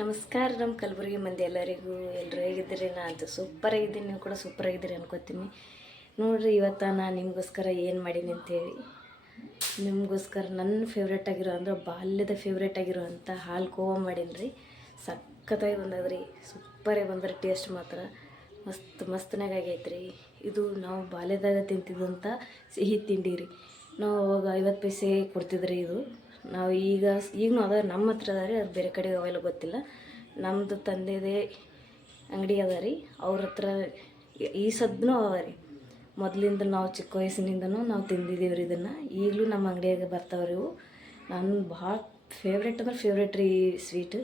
ನಮಸ್ಕಾರ ನಮ್ಮ ಕಲಬುರಗಿ ಮಂದಿ ಎಲ್ಲರಿಗೂ. ಎಲ್ಲರೂ ಹೇಗಿದ್ದೀರಿ? ನಾ ಅಂತ ಸೂಪರ್ ಆಗಿದ್ದೀನಿ. ನೀವು ಕೂಡ ಸೂಪರ್ ಆಗಿದ್ದೀರಿ ಅನ್ಕೋತೀನಿ. ನೋಡ್ರಿ, ಇವತ್ತು ನಾನು ನಿಮಗೋಸ್ಕರ ಏನು ಮಾಡೀನಿ ಅಂತೇಳಿ. ನಿಮಗೋಸ್ಕರ ನನ್ನ ಫೇವ್ರೇಟ್ ಆಗಿರೋ ಅಂದ್ರೆ ಬಾಲ್ಯದ ಫೇವ್ರೇಟ್ ಆಗಿರೋ ಅಂಥ ಹಾಲು ಕೋವ ಮಾಡೀನಿ ರೀ. ಸಖತ್ತಾಗಿ ಬಂದದ್ರಿ ಸೂಪರಾಗಿ ಬಂದ್ರೆ ಟೇಸ್ಟ್ ಮಾತ್ರ. ಮಸ್ತ್ ಮಸ್ತನಾಗ ಆಗೈತೆ ರೀ. ಇದು ನಾವು ಬಾಲ್ಯದಾಗ ತಿಂತಿದ್ದಂಥ ಸಿಹಿ ತಿಂಡಿ ರೀ. ನಾವು ಅವಾಗ ಐವತ್ತು ಪೈಸೆ ಕೊಡ್ತಿದ್ರಿ ಇದು. ನಾವು ಈಗ ಈಗಲೂ ಅದ ನಮ್ಮ ಹತ್ರ ಅದ ರೀ ಅದು ಬೇರೆ ಕಡೆ ಅವೆಲ್ಲ ಗೊತ್ತಿಲ್ಲ. ನಮ್ಮದು ತಂದೆದೇ ಅಂಗಡಿ ಅದ ರೀ ಅವ್ರ ಹತ್ರ ಈ ಸದ್ನೂ ಅವ ರೀ ಮೊದಲಿಂದ ನಾವು ಚಿಕ್ಕ ವಯಸ್ಸಿನಿಂದನೂ ನಾವು ತಿಂದಿದ್ದೀವಿ ರೀ ಇದನ್ನು. ಈಗಲೂ ನಮ್ಮ ಅಂಗಡಿಯಾಗ ಬರ್ತಾವೆ ರೀ ಇವು. ನಾನು ಭಾಳ ಫೇವ್ರೇಟ್ ಅಂದ್ರೆ ಫೇವ್ರೇಟ್ ರೀ ಸ್ವೀಟ್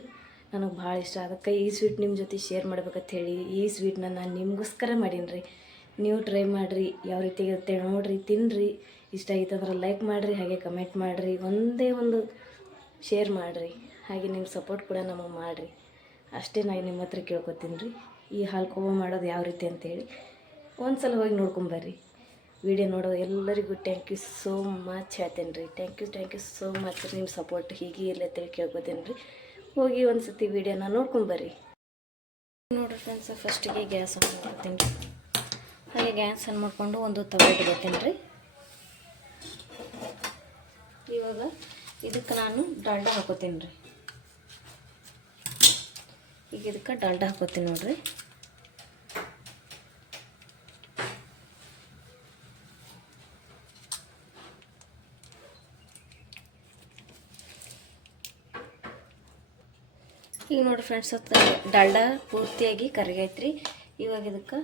ನನಗೆ ಭಾಳ ಇಷ್ಟ ಅದಕ್ಕೆ ಈ ಸ್ವೀಟ್ ನಿಮ್ಮ ಜೊತೆ ಶೇರ್ ಮಾಡ್ಬೇಕಂತ ಹೇಳಿ ಈ ಸ್ವೀಟ್ನ ನಾನು ನಿಮಗೋಸ್ಕರ ಮಾಡೀನಿ ರೀ ನೀವು ಟ್ರೈ ಮಾಡಿರಿ. ಯಾವ ರೀತಿ ಇರುತ್ತೆ ನೋಡಿರಿ ತಿನ್ನಿರಿ ಇಷ್ಟ ಆಗಿತ್ತಂದ್ರೆ ಲೈಕ್ ಮಾಡಿರಿ, ಹಾಗೆ ಕಮೆಂಟ್ ಮಾಡಿರಿ, ಒಂದೇ ಒಂದು ಶೇರ್ ಮಾಡಿರಿ, ಹಾಗೆ ನಿಮ್ಮ ಸಪೋರ್ಟ್ ಕೂಡ ನಮಗೆ ಮಾಡಿರಿ. ಅಷ್ಟೇ ನಾನು ನಿಮ್ಮ ಹತ್ರ ಕೇಳ್ಕೊತೀನಿ ರೀ. ಈ ಹಾಲು ಕೋವ ಮಾಡೋದು ಯಾವ ರೀತಿ ಅಂತೇಳಿ ಒಂದು ಸಲ ಹೋಗಿ ನೋಡ್ಕೊಂಬರ್ರಿ ವಿಡಿಯೋ ನೋಡೋ ಎಲ್ಲರಿಗೂ ಥ್ಯಾಂಕ್ ಯು ಸೋ ಮಚ್ ಹೇಳ್ತೇನೆ ರೀ. Thank you thank you so much ನಿಮ್ಮ ಸಪೋರ್ಟ್ ಹೀಗೆ ಇರಲಿ ಅಂತೇಳಿ ಕೇಳ್ಕೊತೀನಿ ರೀ. ಹೋಗಿ ಒಂದು ಸತಿ ವಿಡಿಯೋನ ನೋಡ್ಕೊಂಬರ್ರಿ ನೋಡಿರಿ ಫ್ರೆಂಡ್ಸ್ ಫಸ್ಟಿಗೆ ಗ್ಯಾಸ್ ಆನ್ ಮಾಡ್ತೀನಿ ರೀ. ಹಾಗೆ ಗ್ಯಾಸ್ ಆನ್ ಮಾಡಿಕೊಂಡು ಒಂದು ತಗೊಂಡು ಬರ್ತೀನಿ ರೀ. ಇವಾಗ ಇದಕ್ಕೆ ನಾನು ಡಾಲ್ಡಾ ಹಾಕೋತೀನಿ ರೀ. ಈಗ ಇದಕ್ಕೆ ಡಾಲ್ಡಾ ಹಾಕೋತೀನಿ ನೋಡ್ರಿ. ಈಗ ನೋಡಿ ಫ್ರೆಂಡ್ಸ್ ಹತ್ತು ಡಾಲ್ಡಾ ಪೂರ್ತಿಯಾಗಿ ಕರಿಗೈತ್ರಿ. ಇವಾಗ ಇದಕ್ಕೆ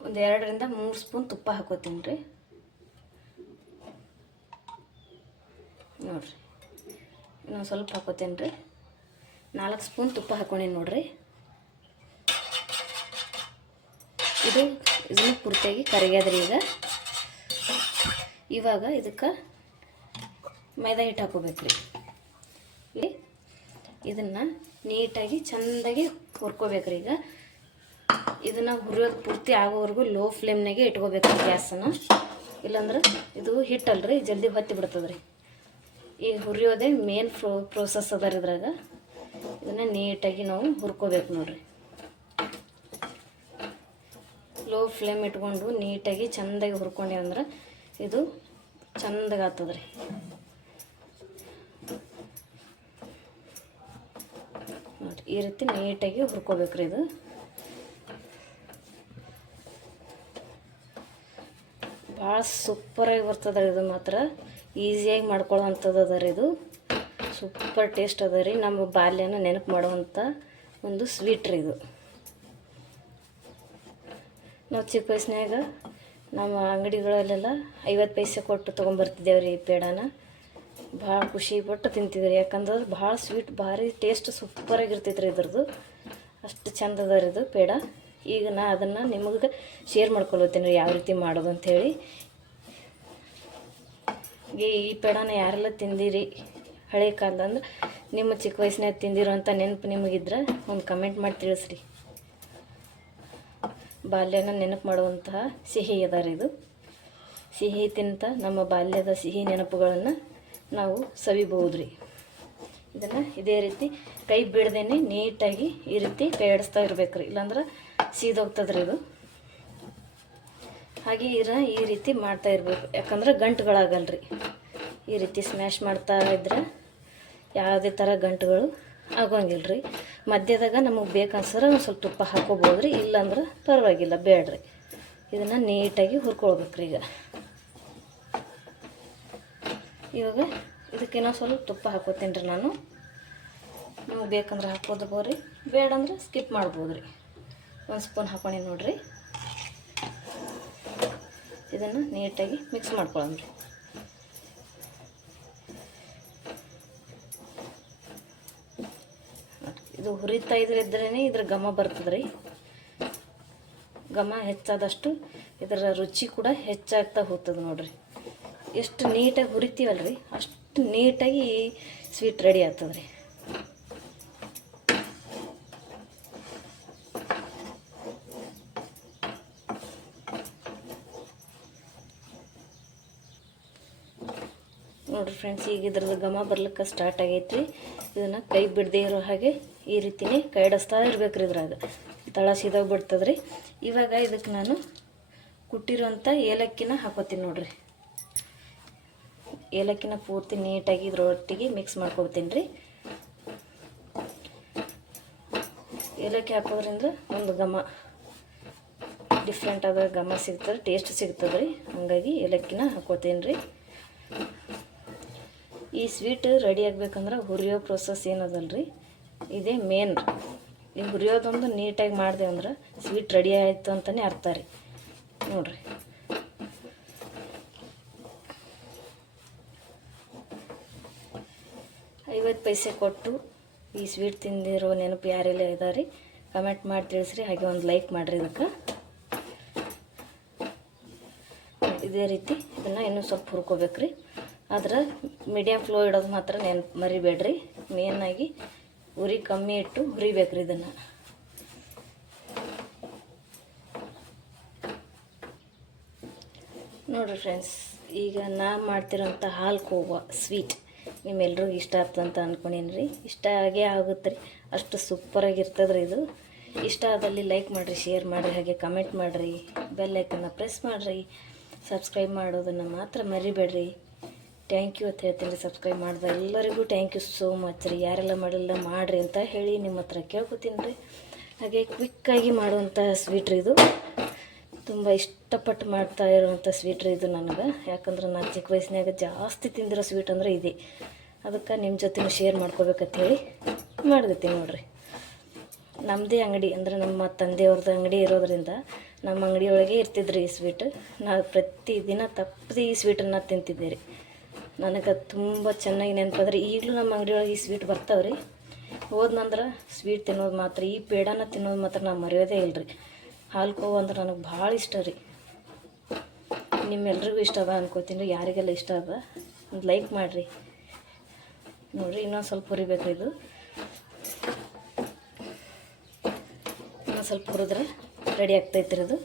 ಒಂದು ಎರಡರಿಂದ ಮೂರು ಸ್ಪೂನ್ ತುಪ್ಪ ಹಾಕೋತೀನಿ ರೀ ನೋಡ್ರಿ ಇನ್ನೊಂದು ಸ್ವಲ್ಪ ಹಾಕೋತೇನೆ ರೀ ನಾಲ್ಕು ಸ್ಪೂನ್ ತುಪ್ಪ ಹಾಕೊಂಡೀನಿ ನೋಡ್ರಿ. ಇದು ಇದನ್ನು ಪೂರ್ತಿಯಾಗಿ ಕರಿಗ್ಯಾದ್ರಿ ಈಗ. ಇವಾಗ ಇದಕ್ಕೆ ಮೈದಾ ಹಿಟ್ಟು ಹಾಕೋಬೇಕ್ರಿ. ಇಲ್ಲಿ ಇದನ್ನು ನೀಟಾಗಿ ಚೆಂದಾಗಿ ಹುರ್ಕೋಬೇಕ್ರಿ ಈಗ. ಇದನ್ನು ಹುರಿಯೋದು ಪೂರ್ತಿ ಆಗೋವರೆಗೂ ಲೋ ಫ್ಲೇಮ್ನಾಗೆ ಇಟ್ಕೋಬೇಕು ಗ್ಯಾಸನ್ನು. ಇಲ್ಲಾಂದ್ರೆ ಇದು ಹಿಟ್ಟಲ್ರಿ, ಜಲ್ದಿ ಹೊತ್ತಿ ಬಿಡ್ತದೆ ರೀ ಈ ಹುರಿಯೋದೇ ಮೇನ್ ಪ್ರೋ ಪ್ರೋಸೆಸ್ ಅದ ಇದ್ರಾಗ. ಇದನ್ನು ನೀಟಾಗಿ ನಾವು ಹುರ್ಕೋಬೇಕು ನೋಡ್ರಿ. ಲೋ ಫ್ಲೇಮ್ ಇಟ್ಕೊಂಡು ನೀಟಾಗಿ ಚೆಂದಾಗಿ ಹುರ್ಕೊಂಡಿ ಅಂದ್ರೆ ಇದು ಚೆಂದಾಗಿ ಆಗ್ತದೆ ರೀ ನೋಡಿರಿ, ಈ ರೀತಿ ನೀಟಾಗಿ ಹುರ್ಕೋಬೇಕ್ರಿ ಇದು. ಭಾಳ ಸೂಪರಾಗಿ ಬರ್ತದೆ ಇದು ಮಾತ್ರ. ಈಸಿಯಾಗಿ ಮಾಡ್ಕೊಳ್ಳೋವಂಥದ್ದು ಅದ ರೀ ಇದು. ಸೂಪರ್ ಟೇಸ್ಟ್ ಅದ ರೀ ನಮ್ಮ ಬಾಲ್ಯನ ನೆನಪು ಮಾಡುವಂಥ ಒಂದು ಸ್ವೀಟ್ ರೀ ಇದು. ನಾವು ಚಿಕ್ಕ ವಯಸ್ಸಿನಾಗ ನಮ್ಮ ಅಂಗಡಿಗಳಲ್ಲೆಲ್ಲ ಐವತ್ತು ಪೈಸೆ ಕೊಟ್ಟು ತೊಗೊಂಬರ್ತಿದ್ದೇವೆ ರೀ ಈ ಪೇಡಾನ. ಭಾಳ ಖುಷಿ ಪಟ್ಟು ತಿಂತಿದ್ರಿ ಯಾಕಂದ್ರೆ ಭಾಳ ಸ್ವೀಟ್, ಭಾರಿ ಟೇಸ್ಟ್ ಸೂಪರಾಗಿರ್ತೈತೆ ರೀ ಇದ್ರದ್ದು. ಅಷ್ಟು ಚಂದ ಅದ ರೀ ಇದು ಪೇಡ. ಈಗ ನಾ ಅದನ್ನು ನಿಮಗೆ ಶೇರ್ ಮಾಡ್ಕೊಳ್ತೀನಿ ಯಾವ ರೀತಿ ಮಾಡೋದು ಅಂಥೇಳಿ. ಈ ಈ ಪೇಡನ ಯಾರೆಲ್ಲ ತಿಂದಿರಿ? ಹಳೆ ಕಾಲದ ಅಂದ್ರೆ ನಿಮ್ಮ ಚಿಕ್ಕ ವಯಸ್ಸಿನಾಗ ತಿಂದಿರೋ ಅಂತ ನೆನಪು ನಿಮಗಿದ್ರೆ ಒಂದು ಕಮೆಂಟ್ ಮಾಡಿ ತಿಳಿಸ್ರಿ. ಬಾಲ್ಯನ ನೆನಪು ಮಾಡುವಂತಹ ಸಿಹಿ ಅದಾರ ಇದು. ಸಿಹಿ ತಿಂತ ನಮ್ಮ ಬಾಲ್ಯದ ಸಿಹಿ ನೆನಪುಗಳನ್ನು ನಾವು ಸವಿಬಹುದು ರೀ ಇದನ್ನು ಇದೇ ರೀತಿ ಕೈ ಬಿಡ್ದೇನೆ ನೀಟಾಗಿ ಈ ರೀತಿ ಬೇಡಿಸ್ತಾ ಇರ್ಬೇಕು ರೀ ಇಲ್ಲಾಂದ್ರೆ ಸೀದೋಗ್ತದ್ರಿ ಇದು. ಹಾಗೆ ಇರ ಈ ರೀತಿ ಮಾಡ್ತಾ ಇರ್ಬೇಕು. ಯಾಕಂದ್ರೆ ಗಂಟುಗಳಾಗಲ್ರಿ. ಈ ರೀತಿ ಸ್ಮ್ಯಾಶ್ ಮಾಡ್ತಾ ಇದ್ರೆ ಯಾವುದೇ ಥರ ಗಂಟುಗಳು ಆಗೋಂಗಿಲ್ಲ ರೀ ಮಧ್ಯದಾಗ ನಮಗೆ ಬೇಕನ್ಸರ ಒಂದು ಸ್ವಲ್ಪ ತುಪ್ಪ ಹಾಕೋಬೋದು ರೀ ಇಲ್ಲಾಂದ್ರೆ ಪರವಾಗಿಲ್ಲ, ಬೇಡ್ರಿ. ಇದನ್ನು ನೀಟಾಗಿ ಹುರ್ಕೊಳ್ಬೇಕ್ರಿ ಈಗ. ಇವಾಗ ಇದಕ್ಕೇನೋ ಸ್ವಲ್ಪ ತುಪ್ಪ ಹಾಕೋತೀನಿ ರೀ ನಾನು. ನಮಗೆ ಬೇಕಂದ್ರೆ ಹಾಕೋದು ರೀ ಬೇಡಂದ್ರೆ ಸ್ಕಿಪ್ ಮಾಡ್ಬೋದು ರೀ ಒಂದು ಸ್ಪೂನ್ ಹಾಕೊಂಡಿ ನೋಡಿರಿ. ಇದನ್ನು ನೀಟಾಗಿ ಮಿಕ್ಸ್ ಮಾಡ್ಕೊಳ್ಳೋಣ. ಇದು ಹುರಿತಾ ಇದ್ರಿದ್ರೇ ಇದ್ರ ಘಮ ಬರ್ತದೆ ರೀ ಘಮ ಹೆಚ್ಚಾದಷ್ಟು ಇದರ ರುಚಿ ಕೂಡ ಹೆಚ್ಚಾಗ್ತಾ ಹೋಗ್ತದೆ ನೋಡಿರಿ. ಎಷ್ಟು ನೀಟಾಗಿ ಹುರಿತೀವಲ್ಲ ರೀ ಅಷ್ಟು ನೀಟಾಗಿ ಸ್ವೀಟ್ ರೆಡಿ ಆಗ್ತದೆ ರೀ ನೋಡಿರಿ ಫ್ರೆಂಡ್ಸ್ ಈಗ ಇದ್ರದ್ದು ಘಮ ಬರ್ಲಿಕ್ಕೆ ಸ್ಟಾರ್ಟ್ ಆಗೈತ್ರಿ. ಇದನ್ನು ಕೈ ಬಿಡದೇ ಇರೋ ಹಾಗೆ ಈ ರೀತಿನೇ ಕೈಡಿಸ್ತಾ ಇರ್ಬೇಕ್ರಿ ಇದ್ರಾಗ. ತಳ ಸೀದಾಗ ಬಿಡ್ತದ್ರಿ. ಇವಾಗ ಇದಕ್ಕೆ ನಾನು ಕುಟ್ಟಿರೋಂಥ ಏಲಕ್ಕಿನ ಹಾಕೋತೀನಿ ನೋಡಿರಿ. ಏಲಕ್ಕಿನ ಪೂರ್ತಿ ನೀಟಾಗಿ ಇದ್ರೊಟ್ಟಿಗೆ ಮಿಕ್ಸ್ ಮಾಡ್ಕೊತೀನಿ ರೀ ಏಲಕ್ಕಿ ಹಾಕೋದ್ರಿಂದ ಒಂದು ಘಮ ಡಿಫ್ರೆಂಟ್ ಆದ ಘಮ ಸಿಗ್ತದೆ ಟೇಸ್ಟ್ ಸಿಗ್ತದೆ ರೀ ಹಾಗಾಗಿ ಏಲಕ್ಕಿನ ಹಾಕೋತೀನಿ ರೀ ಈ ಸ್ವೀಟ್ ರೆಡಿ ಆಗ್ಬೇಕಂದ್ರೆ ಹುರಿಯೋ ಪ್ರೊಸೆಸ್ ರೀ ಇದೇ ಮೇನ್ ಈ ಹುರಿಯೋದೊಂದು ನೀಟಾಗಿ ಮಾಡಿದೆ ಅಂದ್ರೆ ಸ್ವೀಟ್ ರೆಡಿ ಆಯಿತು ಅಂತಲೇ ಅರ್ಥ ರೀ. ನೋಡಿರಿ. ಐವತ್ತು ಪೈಸೆ ಕೊಟ್ಟು ಈ ಸ್ವೀಟ್ ತಿಂದಿರೋ ನೆನಪು ಯಾರೆಲ್ಲ ಇದ್ದಾರೆ ಕಮೆಂಟ್ ಮಾಡಿ ತಿಳಿಸ್ರಿ, ಹಾಗೆ ಒಂದು ಲೈಕ್ ಮಾಡಿರಿ ಇದಕ್ಕೆ. ಇದೇ ರೀತಿ ಇದನ್ನು ಇನ್ನೂ ಸ್ವಲ್ಪ ಹುರ್ಕೋಬೇಕ್ರಿ. ಆದ್ರೆ ಮೀಡಿಯಮ್ ಫ್ಲೋ ಇಡೋದು ಮಾತ್ರ ನೆನ್ಪು ಮರಿಬೇಡ್ರಿ. ಮೇನಾಗಿ ಉರಿ ಕಮ್ಮಿ ಇಟ್ಟು ಹುರಿಬೇಕ್ರಿ ಇದನ್ನು. ನೋಡಿರಿ ಫ್ರೆಂಡ್ಸ್ ಈಗ ನಾ ಮಾಡ್ತಿರೋಂಥ ಹಾಲು ಕೋವ ಸ್ವೀಟ್ ನಿಮ್ಮೆಲ್ರಿಗೂ ಇಷ್ಟ ಆಗ್ತಂತ ಅಂದ್ಕೊಂಡೀನಿ ರೀ ಇಷ್ಟ ಆಗೇ ಆಗುತ್ತೆ ರೀ ಅಷ್ಟು ಸೂಪರಾಗಿರ್ತದೆ ರೀ ಇದು. ಇಷ್ಟ ಆದಲ್ಲಿ ಲೈಕ್ ಮಾಡಿರಿ ಶೇರ್ ಮಾಡಿರಿ, ಹಾಗೆ ಕಮೆಂಟ್ ಮಾಡಿರಿ. ಬೆಲ್ ಐಕನ್ನ ಪ್ರೆಸ್ ಮಾಡಿರಿ. ಸಬ್ಸ್ಕ್ರೈಬ್ ಮಾಡೋದನ್ನು ಮಾತ್ರ ಮರಿಬೇಡ್ರಿ. ಥ್ಯಾಂಕ್ ಯು ಅಂತ ಹೇಳ್ತೀನಿ ರೀ ಸಬ್ಸ್ಕ್ರೈಬ್ ಮಾಡಿದ. ಎಲ್ಲರಿಗೂ ಥ್ಯಾಂಕ್ ಯು ಸೋ ಮಚ್ ರೀ. ಯಾರೆಲ್ಲ ಮಾಡಿಲ್ಲ ಮಾಡಿರಿ ಅಂತ ಹೇಳಿ ನಿಮ್ಮ ಹತ್ರ ಕೇಳ್ಕೊತೀನಿ ರೀ. ಹಾಗೆ ಕ್ವಿಕ್ಕಾಗಿ ಮಾಡುವಂಥ ಸ್ವೀಟ್ ರೀ ಇದು. ತುಂಬ ಇಷ್ಟಪಟ್ಟು ಮಾಡ್ತಾ ಇರುವಂಥ ಸ್ವೀಟ್ ರೀ ಇದು ನನಗೆ. ಯಾಕಂದ್ರೆ ನಾನು ಚಿಕ್ಕ ವಯಸ್ಸಿನಾಗ ಜಾಸ್ತಿ ತಿಂದಿರೋ ಸ್ವೀಟ್ ಅಂದ್ರೆ ಇದೆ. ಅದಕ್ಕೆ ನಿಮ್ಮ ಜೊತೆ ಶೇರ್ ಮಾಡ್ಕೋಬೇಕಂತ ಹೇಳಿ ಮಾಡಿದೈತಿ ನೋಡ್ರಿ. ನಮ್ಮದೇ ಅಂಗಡಿ, ಅಂದರೆ ನಮ್ಮ ತಂದೆಯವ್ರದ್ದು ಅಂಗಡಿ ಇರೋದ್ರಿಂದ ನಮ್ಮ ಅಂಗಡಿಯೊಳಗೆ ಇರ್ತಿದ್ರಿ ಈ ಸ್ವೀಟ್ ನಾವು ಪ್ರತಿದಿನ ತಪ್ಪದೆ ಈ ಸ್ವೀಟನ್ನು ತಿಂತಿದ್ದೆ ರೀ ನನಗೆ ತುಂಬ ಚೆನ್ನಾಗಿ ನೆನಪಾದ್ರೆ ಈಗಲೂ ನಮ್ಮ ಅಂಗಡಿಯೊಳಗೆ ಈ ಸ್ವೀಟ್ ಬರ್ತಾವೆ ರೀ ಹೋದ್ನಂದ್ರೆ ಸ್ವೀಟ್ ತಿನ್ನೋದು ಮಾತ್ರ, ಈ ಪೇಡನ ತಿನ್ನೋದು ಮಾತ್ರ ನಾನು ಮರೆಯೋದೇ ಇಲ್ಲರಿ ಹಾಲು ಕೋವು ಅಂದ್ರೆ ನನಗೆ ಭಾಳ ಇಷ್ಟ ರೀ. ನಿಮ್ಮೆಲ್ರಿಗೂ ಇಷ್ಟ ಅದ ಅನ್ಕೋತೀನಿ ರೀ, ಯಾರಿಗೆಲ್ಲ ಇಷ್ಟ ಅದ ಒಂದು ಲೈಕ್ ಮಾಡಿರಿ. ನೋಡಿರಿ ಇನ್ನೊಂದು ಸ್ವಲ್ಪ ಹುರಿಬೇಕು ಇದು. ಇನ್ನೊಂದು ಸ್ವಲ್ಪ ಹುರಿದ್ರೆ ರೆಡಿ ಆಗ್ತೈತಿರೋದು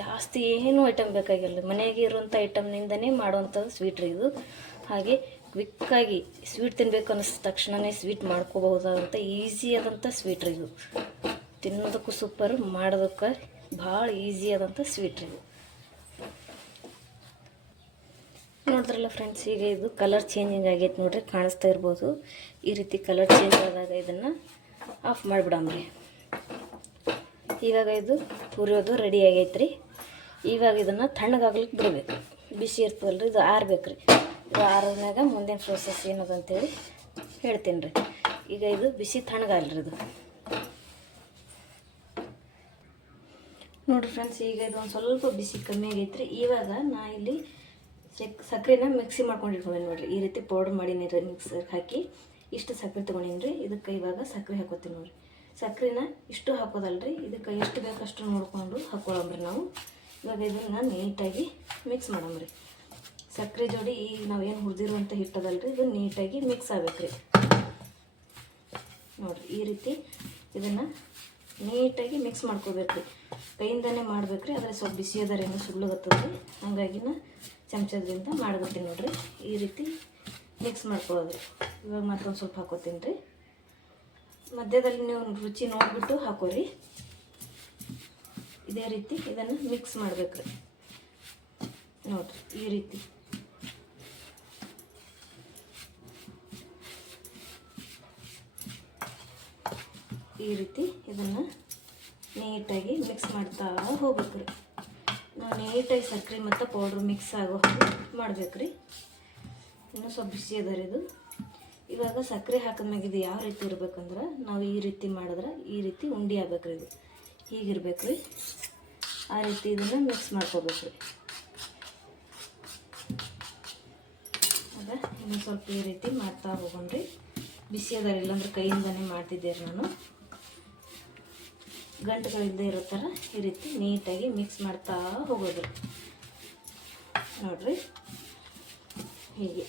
ಜಾಸ್ತಿ ಏನು ಐಟಮ್ ಬೇಕಾಗಿಲ್ಲ. ಮನೆಯಾಗೆ ಇರುವಂಥ ಐಟಮ್ನಿಂದನೇ ಮಾಡುವಂಥ ಸ್ವೀಟ್ ರೀ ಇದು. ಹಾಗೆ ಕ್ವಿಕ್ಕಾಗಿ ಸ್ವೀಟ್ ತಿನ್ನಬೇಕು ಅನ್ನಿಸಿದ ತಕ್ಷಣವೇ ಸ್ವೀಟ್ ಮಾಡ್ಕೋಬಹುದಾದಂಥ ಈಸಿ ಆದಂಥ ಸ್ವೀಟ್ ರೀ ಇದು. ತಿನ್ನೋದಕ್ಕೂ ಸೂಪರ್ ಮಾಡೋದಕ್ಕೆ ಭಾಳ ಈಸಿ ಆದಂಥ ಸ್ವೀಟ್ ರೀ ಇದು. ನೋಡಿದ್ರಲ್ಲ ಫ್ರೆಂಡ್ಸ್ ಈಗ ಇದು ಕಲರ್ ಚೇಂಜಿಂಗ್ ಆಗೈತೆ ನೋಡ್ರಿ, ಕಾಣಿಸ್ತಾ ಇರ್ಬೋದು. ಈ ರೀತಿ ಕಲರ್ ಚೇಂಜ್ ಆದಾಗ ಇದನ್ನು ಆಫ್ ಮಾಡಿಬಿಡಮ್ರಿ ಇವಾಗ ಇದು ಉರಿಯೋದು ರೆಡಿ ಆಗೈತೆ ರೀ ಇವಾಗ ಇದನ್ನು ತಣ್ಣಗಾಗ್ಲಿಕ್ಕೆ ಬಿಡಬೇಕು. ಬಿಸಿ ಇರ್ತದಲ್ಲ ರೀ ಇದು ಆರ್ಬೇಕು ರೀ ಇದು ಆರಿದ್ಮ್ಯಾಗ ಮುಂದಿನ ಪ್ರೊಸೆಸ್ ಏನದ ಅಂತೇಳಿ ಹೇಳ್ತೀನಿ ರೀ ಈಗ ಇದು ಬಿಸಿ ತಣ್ಣಗಾಗಲ್ರಿ ಇದು. ನೋಡಿರಿ ಫ್ರೆಂಡ್ಸ್ ಈಗ ಇದು ಒಂದು ಸ್ವಲ್ಪ ಬಿಸಿ ಕಮ್ಮಿ ಆಗೈತೆ ರೀ ಇವಾಗ ನಾ ಇಲ್ಲಿ ಸಕ್ ಸಕ್ಕರೆನ ಮಿಕ್ಸಿ ಮಾಡ್ಕೊಂಡಿರ್ತೀನಿ ನೋಡಿರಿ. ಈ ರೀತಿ ಪೌಡ್ರ್ ಮಾಡಿ ನೀರು ಮಿಕ್ಸರ್ಗೆ ಹಾಕಿ ಇಷ್ಟು ಸಕ್ಕರೆ ತೊಗೊಂಡೀನಿ ರೀ ಇದಕ್ಕೆ ಇವಾಗ ಸಕ್ಕರೆ ಹಾಕೋತೀನಿ ನೋಡಿರಿ. ಸಕ್ಕರೆನ ಇಷ್ಟು ಹಾಕೋದಲ್ರಿ. ಇದಕ್ಕೆ ಎಷ್ಟು ಬೇಕಷ್ಟು ನೋಡಿಕೊಂಡು ಹಾಕೊಳ್ಳೋಮ್ರಿ ನಾವು. ಇವಾಗ ಇದನ್ನು ನೀಟಾಗಿ ಮಿಕ್ಸ್ ಮಾಡಮ್ರಿ. ಸಕ್ಕರೆ ಜೋಡಿ ಈಗ ನಾವು ಏನು ಹುರಿದಿರುವಂಥ ಹಿಟ್ಟದಲ್ರಿ ಇದು ನೀಟಾಗಿ ಮಿಕ್ಸ್ ಆಗ್ಬೇಕ್ರಿ. ನೋಡಿರಿ, ಈ ರೀತಿ ಇದನ್ನು ನೀಟಾಗಿ ಮಿಕ್ಸ್ ಮಾಡ್ಕೋಬೇಕ್ರಿ. ಕೈಯಿಂದನೇ ಮಾಡ್ಬೇಕ್ರಿ, ಆದರೆ ಸ್ವಲ್ಪ ಬಿಸಿ ಅದರೇನು ಸುಳ್ಳುಗತ್ತದ್ರಿ ರೀ ಹಾಗಾಗಿ ನಾ ಚಮಚದಿಂದ ಮಾಡ್ಬಿಡ್ತೀನಿ ನೋಡಿರಿ. ಈ ರೀತಿ ಮಿಕ್ಸ್ ಮಾಡ್ಕೊಳ್ಳೋದ್ರಿ ಇವಾಗ ಮತ್ತೊಂದು ಸ್ವಲ್ಪ ಹಾಕೋತೀನಿ ರೀ ಮಧ್ಯದಲ್ಲಿ ನೀವು ರುಚಿ ನೋಡಿಬಿಟ್ಟು ಹಾಕೋರಿ. ಇದೇ ರೀತಿ ಇದನ್ನು ಮಿಕ್ಸ್ ಮಾಡ್ಬೇಕ್ರಿ ನೋಡ್ರಿ, ಈ ರೀತಿ. ಈ ರೀತಿ ಇದನ್ನು ನೀಟಾಗಿ ಮಿಕ್ಸ್ ಮಾಡ್ತಾ ಹೋಗ್ಬೇಕು ರೀ. ನಾವು ನೀಟಾಗಿ ಸಕ್ಕರೆ ಮತ್ತು ಪೌಡ್ರ್ ಮಿಕ್ಸ್ ಆಗೋ ಹಾಗೆ ಮಾಡ್ಬೇಕು ರೀ. ಇನ್ನೂ ಸ್ವಲ್ಪ ಬಿಸಿ ಅದ ಇದು. ಇವಾಗ ಸಕ್ಕರೆ ಹಾಕಿದ್ಮ್ಯಾಗ ಇದು ಯಾವ ರೀತಿ ಇರ್ಬೇಕಂದ್ರೆ ನಾವು ಈ ರೀತಿ ಮಾಡಿದ್ರೆ ಈ ರೀತಿ ಉಂಡೆ ರೀ ಇದು. ಹೀಗಿರ್ಬೇಕು ರೀ ಆ ರೀತಿ ಇದನ್ನು ಮಿಕ್ಸ್ ಮಾಡ್ಕೋಬೇಕು ರೀ ಅದ ಇನ್ನೊಂದು ಸ್ವಲ್ಪ ಈ ರೀತಿ ಮಾಡ್ತಾ ಹೋಗೋಣ್ರಿ. ಬಿಸಿ ಅದಾರ ಇಲ್ಲಾಂದ್ರೆ ಕೈಯಿಂದನೇ ಮಾಡ್ತಿದ್ದೆ ರೀ ನಾನು. ಗಂಟುಗಳಿಲ್ಲದೆ ಇರೋ ಥರ ಈ ರೀತಿ ನೀಟಾಗಿ ಮಿಕ್ಸ್ ಮಾಡ್ತಾ ಹೋಗೋದು. ನೋಡ್ರಿ. ಹೀಗೆ.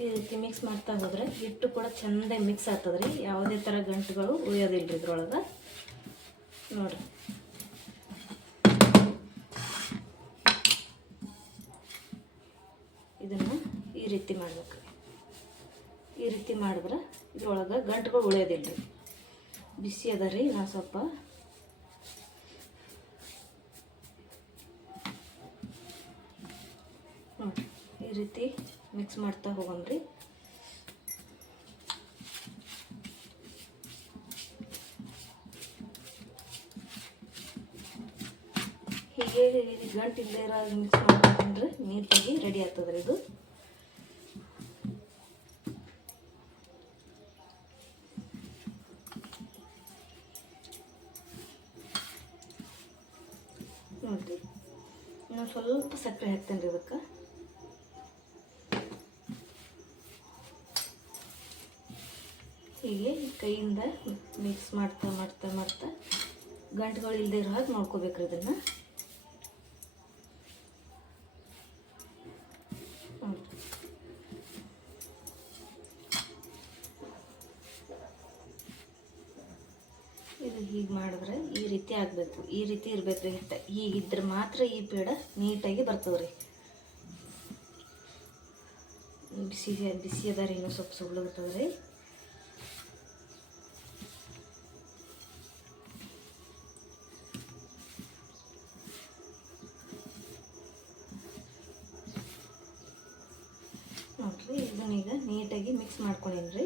ಈ ರೀತಿ ಮಿಕ್ಸ್ ಮಾಡ್ತಾ ಹೋದರೆ ಹಿಟ್ಟು ಕೂಡ ಚೆಂದ ಮಿಕ್ಸ್ ಆಗ್ತದೆ ರೀ ಯಾವುದೇ ಥರ ಗಂಟುಗಳು ಉಳಿಯೋದಿಲ್ಲ ರೀ ಇದ್ರೊಳಗೆ. ನೋಡಿರಿ. ಇದನ್ನು ಈ ರೀತಿ ಮಾಡ್ಬೇಕು. ಈ ರೀತಿ ಮಾಡಿದ್ರೆ ಇದ್ರೊಳಗೆ ಗಂಟುಗಳು ಉಳಿಯೋದಿಲ್ಲ ಬಿಸಿ ಅದ ರೀ ನಾ ಸ್ವಲ್ಪ ಈ ರೀತಿ ಮಿಕ್ಸ್ ಮಾಡ್ತಾ ಹೋಗೋಣ್ರಿ. ಹೀಗೆ ಗಂಟು ಇಲ್ಲದೆ ಇರೋ ಮಿಕ್ಸ್ ಮಾಡ್ಕೊಂಡ್ರೆ ನೀಟಾಗಿ ರೆಡಿ ಆಗ್ತದೆ ರೀ ಇದು. ನೋಡಿರಿ ನಾನು ಸ್ವಲ್ಪ ಸಕ್ಕರೆ ಹಾಕ್ತೇನೆ ರೀ ಅದಕ್ಕೆ ಹೀಗೆ ಕೈಯಿಂದ ಮಿಕ್ಸ್ ಮಾಡ್ತಾ ಮಾಡ್ತಾ ಮಾಡ್ತಾ ಗಂಟುಗಳು ಇಲ್ಲದೆ ಇರೋ ಹಾಗೆ ಮಾಡ್ಕೋಬೇಕ್ರಿ ಇದನ್ನು. ಇದು ಹೀಗೆ ಮಾಡಿದ್ರೆ ಈ ರೀತಿ ಆಗಬೇಕು, ಈ ರೀತಿ ಇರಬೇಕು ರೀ ಹಿಟ್ಟು. ಹೀಗಿದ್ರೆ ಮಾತ್ರ ಈ ಪೇಡ ನೀಟಾಗಿ ಬರ್ತದೆ ರೀ. ಬಿಸಿ ಬಿಸಿ ಅದ ರೀ ಇನ್ನೂ ಸ್ವಲ್ಪ ರೀ. ಇದನ್ನೀಗ ನೀಟಾಗಿ ಮಿಕ್ಸ್ ಮಾಡ್ಕೊಳ್ಳಿ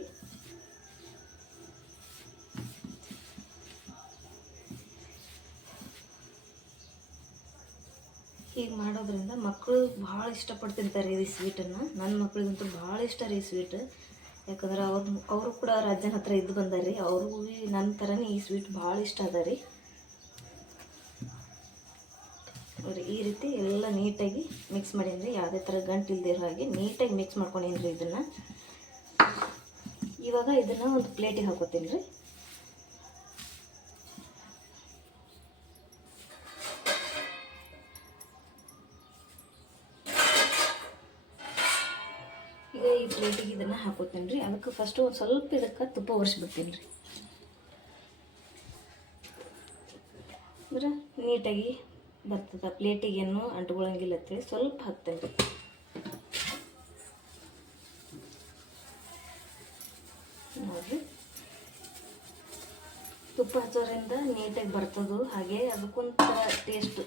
ಹೀಗೆ ಮಾಡೋದ್ರಿಂದ ಮಕ್ಕಳು ಭಾಳ ಇಷ್ಟಪಟ್ಟು ತಿಂತಾರೆ ಈ ಸ್ವೀಟನ್ನು ನನ್ನ ಮಕ್ಳಿಗಂತೂ ಭಾಳ ಇಷ್ಟ ರೀ ಸ್ವೀಟ್ ಯಾಕಂದ್ರೆ ಅವ್ರ ಅವರು ಕೂಡ ರಾಜ್ಯನ ಹತ್ರ ಇದ್ದು ಬಂದಾರೆ. ರೀ ಅವ್ರಿಗೂ ನನ್ನ ಥರನೇ ಈ ಸ್ವೀಟ್ ಭಾಳ ಇಷ್ಟ ಅದ ರೀ. ನೋಡ್ರಿ ಈ ರೀತಿ ಎಲ್ಲ ನೀಟಾಗಿ ಮಿಕ್ಸ್ ಮಾಡೀನಿ ಯಾವುದೇ ಥರ ಗಂಟು ಇಲ್ಲದೆ ಇರೋ ಹಾಗೆ ನೀಟಾಗಿ ಮಿಕ್ಸ್ ಮಾಡ್ಕೊಂಡೀನಿ ರೀ ಇದನ್ನು. ಇವಾಗ ಇದನ್ನು ಒಂದು ಪ್ಲೇಟಿಗೆ ಹಾಕೋತೀನಿ ರೀ. ಈಗ ಈ ಪ್ಲೇಟಿಗೆ ಇದನ್ನು ಹಾಕೋತೀನಿ ರೀ. ಅದಕ್ಕೆ ಫಸ್ಟು ಒಂದು ಸ್ವಲ್ಪ ಇದಕ್ಕೆ ತುಪ್ಪ ಒರೆಸ್ಬಿಡ್ತೀನಿ ರೀ. ಅಂದ್ರೆ ನೀಟಾಗಿ ಬರ್ತದೆ. ಪ್ಲೇಟಿಗೇನು ಅಂಟ್ಕೊಳಂಗಿಲ್ಲ ಅಂತೇಳಿ ಸ್ವಲ್ಪ ಹಾಕ್ತೇನೆ ರೀ ನೋಡಿರಿ. ತುಪ್ಪ ಹಚ್ಚೋದ್ರಿಂದ ನೀಟಾಗಿ ಬರ್ತದೆ. ಹಾಗೆ ಅದಕ್ಕೊಂಥರ ಟೇಸ್ಟ್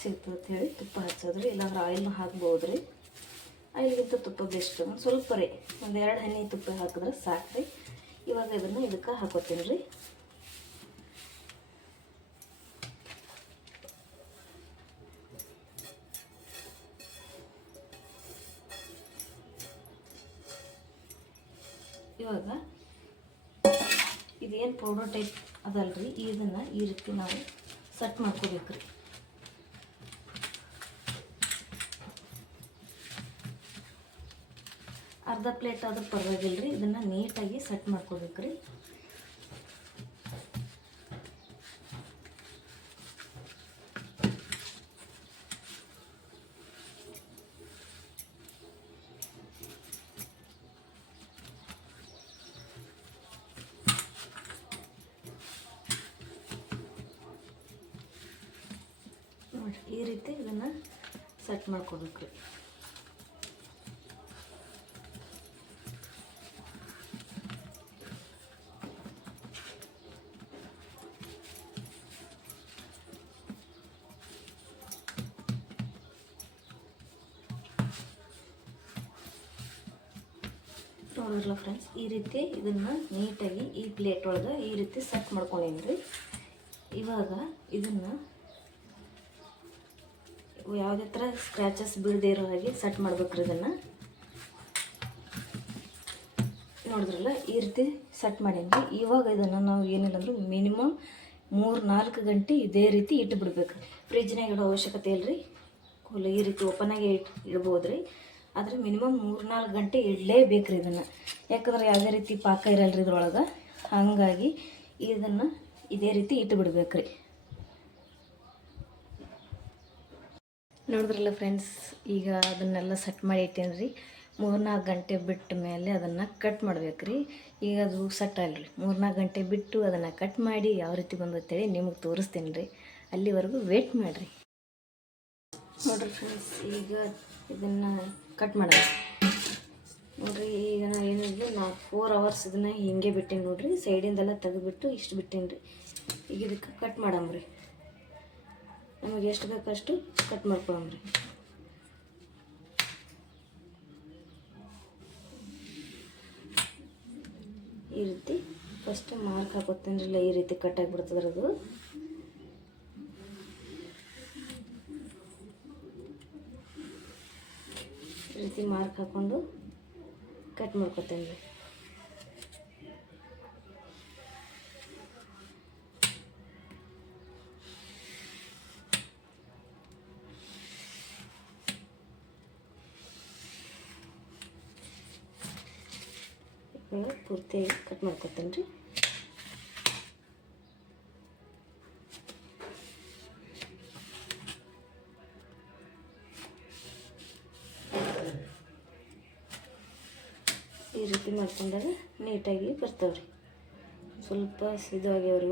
ಸಿಗ್ತದೆ ಹೇಳಿ ತುಪ್ಪ ಹಚ್ಚೋದ್ರಿ ಇಲ್ಲಾಂದ್ರೆ ಆಯಿಲ್ ಹಾಕ್ಬೋದು ರೀ ಆಯಿಲ್ಗಿಂತ ತುಪ್ಪ ಬೆಸ್ಟ್ ಒಂದು ಸ್ವಲ್ಪ ರೀ. ಒಂದು ಎರಡು ಹನಿ ತುಪ್ಪ ಹಾಕಿದ್ರೆ ಸಾಕು ರೀ ಇವಾಗ ಇದನ್ನು ಇದಕ್ಕೆ ಹಾಕೋತೀನಿ ರೀ ಇವಾಗ ಇದೇನು ಪೌಡರ್ ಟೈಪ್ ಅದಲ್ರಿ ಇದನ್ನು ಈ ರೀತಿ ನಾವು ಸೆಟ್ ಮಾಡ್ಕೋಬೇಕು ರೀ ಅರ್ಧ ಪ್ಲೇಟ್ ಆದ್ರೂ ಪರವಾಗಿಲ್ಲ ರೀ ಇದನ್ನು ನೀಟಾಗಿ ಸೆಟ್ ಮಾಡ್ಕೋಬೇಕು ರೀ ನೋಡಿ ಈ ಇದನ್ನು ಸೆಟ್ ಮಾಡ್ಕೋಬೇಕು. ರೀ ಫ್ರೆಂಡ್ಸ್ ಈ ರೀತಿ ಇದನ್ನು ನೀಟಾಗಿ ಈ ಪ್ಲೇಟ್ ಒಳಗೆ ಈ ರೀತಿ ಸೆಟ್ ಮಾಡ್ಕೊಂಡೇನಿ ಇವಾಗ ಇದನ್ನು ಯಾವುದೇ ಥರ ಸ್ಕ್ರ್ಯಾಚಸ್ ಬೀಳದೇ ಇರೋ ಹಾಗೆ ಸೆಟ್ ಮಾಡ್ಬೇಕ್ರಿ ಇದನ್ನು. ನೋಡಿದ್ರಲ್ಲ, ಈ ರೀತಿ ಸೆಟ್ ಮಾಡೀನಿ ಇವಾಗ ಇದನ್ನು ನಾವು ಏನಿಲ್ಲ ಅಂದ್ರೆ ಮಿನಿಮಮ್ ಮೂರು ನಾಲ್ಕು ಗಂಟೆ ಇದೇ ರೀತಿ ಇಟ್ಟು ಬಿಡ್ಬೇಕು ಫ್ರಿಜ್ನಾಗ ಇಡೋ ಅವಶ್ಯಕತೆ ಇಲ್ಲ ರೀ ಕೂಲ್ ಈ ರೀತಿ ಓಪನಾಗೆ ಇಟ್ಟು ಇಡ್ಬೋದು ರೀ ಆದರೆ ಮಿನಿಮಮ್ ಮೂರು ನಾಲ್ಕು ಗಂಟೆ ಇಡಲೇಬೇಕು ರೀ ಇದನ್ನು. ಯಾಕಂದ್ರೆ ಯಾವುದೇ ರೀತಿ ಪಾಕ ಇರಲ್ಲ ರೀ ಇದ್ರೊಳಗೆ. ಹಾಗಾಗಿ ಇದನ್ನು ಇದೇ ರೀತಿ ಇಟ್ಟು ಬಿಡ್ಬೇಕು ರೀ ನೋಡಿದ್ರಲ್ಲ ಫ್ರೆಂಡ್ಸ್ ಈಗ ಅದನ್ನೆಲ್ಲ ಸೆಟ್ ಮಾಡಿ ಇಟ್ಟೇನಿ ರೀ ಮೂರ್ನಾಲ್ಕು ಗಂಟೆ ಬಿಟ್ಟ ಮೇಲೆ ಅದನ್ನು ಕಟ್ ಮಾಡ್ಬೇಕು ರೀ ಈಗ ಅದು ಸೆಟ್ ಆಗಲಿ ಮೂರ್ನಾಲ್ಕು ಗಂಟೆ ಬಿಟ್ಟು ಅದನ್ನು ಕಟ್ ಮಾಡಿ ಯಾವ ರೀತಿ ಬಂದಂತೇಳಿ ನಿಮಗೆ ತೋರಿಸ್ತೀನಿ ರೀ ಅಲ್ಲಿವರೆಗೂ ವೇಟ್ ಮಾಡಿರಿ. ನೋಡ್ರಿ ಫ್ರೆಂಡ್ಸ್ ಈಗ ಇದನ್ನು ಕಟ್ ಮಾಡೋಣ. ನೋಡ್ರಿ, ಈಗ ನಾ ಏನಿಲ್ಲ ನಾ ಫೋರ್ ಅವರ್ಸ್ ಇದನ್ನು ಹಿಂಗೆ ಬಿಟ್ಟೇನಿ ನೋಡ್ರಿ. ಸೈಡಿಂದೆಲ್ಲ ತೆಗೆದುಬಿಟ್ಟು ಇಷ್ಟು ಬಿಟ್ಟೇನಿ ರೀ ಈಗ ಇದಕ್ಕೆ ಕಟ್ ಮಾಡಮ್ರಿ. ನಮಗೆ ಎಷ್ಟು ಬೇಕಷ್ಟು ಕಟ್ ಮಾಡ್ಕೊಳಮ್ರಿ ಈ ರೀತಿ ಫಸ್ಟ್ ಮಾರ್ಕ್ ಹಾಕೋತೇನ್ರಿಲ್ಲ ಈ ರೀತಿ ಕಟ್ ಆಗಿಬಿಡ್ತದ್ರ ಅದು ಈ ರೀತಿ ಮಾರ್ಕ್ ಹಾಕೊಂಡು ಕಟ್ ಮಾಡ್ಕೊತೇನೆ. ರೀ ಇವಾಗ ಪೂರ್ತಿಯಾಗಿ ಕಟ್ ಮಾಡ್ಕೊತೇನೆ ರೀ. ಈ ರೀತಿ ಮಾಡ್ಕೊಂಡಾಗ ನೀಟಾಗಿ ಬರ್ತಾವ್ರಿ. ಸ್ವಲ್ಪ ಸಿದಾಗ್ಯಾವ್ರಿ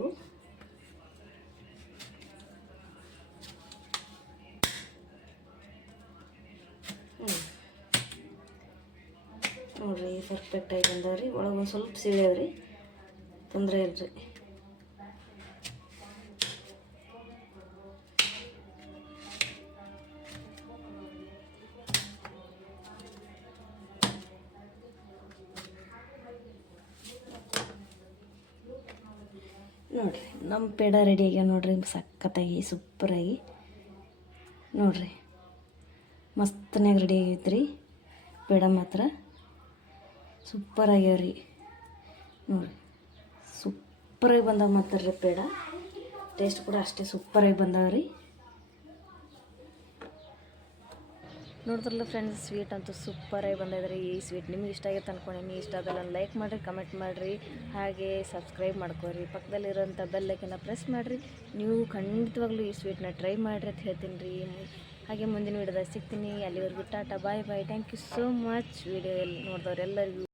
ಪರ್ಫೆಕ್ಟಾಗಿ ರೀ ಒಳಗೆ ಒಂದು ಸ್ವಲ್ಪ ಸಿಳ್ಯಾವ್ರಿ ತೊಂದರೆ ಇಲ್ರಿ. ನೋಡಿರಿ ನಮ್ಮ ಪೇಡ ರೆಡಿ ಆಗ್ಯಾವ ನೋಡ್ರಿ, ಸಖತ್ತಾಗಿ, ಸೂಪರಾಗಿ. ನೋಡಿರಿ ಮಸ್ತನಾಗಿ ರೆಡಿ ಆಗೈತೆ ರೀ ಪೇಡ ಮಾತ್ರ. ಸೂಪರ್ ಆಗ್ಯಾವ ರೀ ನೋಡಿ ಸೂಪರಾಗಿ ಬಂದಾವ ಮಾತ್ರ ಪೇಡ. ಟೇಸ್ಟ್ ಕೂಡ ಅಷ್ಟೇ ಸೂಪರಾಗಿ ಬಂದಾವ ರೀ ನೋಡಿದ್ರಲ್ಲ ಫ್ರೆಂಡ್ಸ್ ಸ್ವೀಟ್ ಅಂತೂ ಸೂಪರಾಗಿ ಬಂದಿದ್ರಿ ಈ ಸ್ವೀಟ್ ನಿಮ್ಗೆ ಇಷ್ಟ ಆಗಿತ್ತು ಅಂದ್ಕೊಂಡಿನಿ ಇಷ್ಟ ಅದಲ್ಲ ಲೈಕ್ ಮಾಡಿರಿ ಕಮೆಂಟ್ ಮಾಡಿರಿ. ಹಾಗೆ ಸಬ್ಸ್ಕ್ರೈಬ್ ಮಾಡ್ಕೊರಿ. ಪಕ್ಕದಲ್ಲಿರೋಂಥ ಬೆಲ್ಲೈಕನ್ನ ಪ್ರೆಸ್ ಮಾಡಿರಿ. ನೀವು ಖಂಡಿತವಾಗ್ಲೂ ಈ ಸ್ವೀಟ್ನ ಟ್ರೈ ಮಾಡಿರಿ ಅಂತ ಹೇಳ್ತೀನಿ ರೀ. ಹಾಗೆ ಮುಂದಿನ ವಿಡಿಯೋದಾಗ ಸಿಗ್ತೀನಿ. ಅಲ್ಲಿವರೆಗೂ tata bye bye thank you so much video ನೋಡಿದವ್ರೆಲ್ಲರಿಗೂ.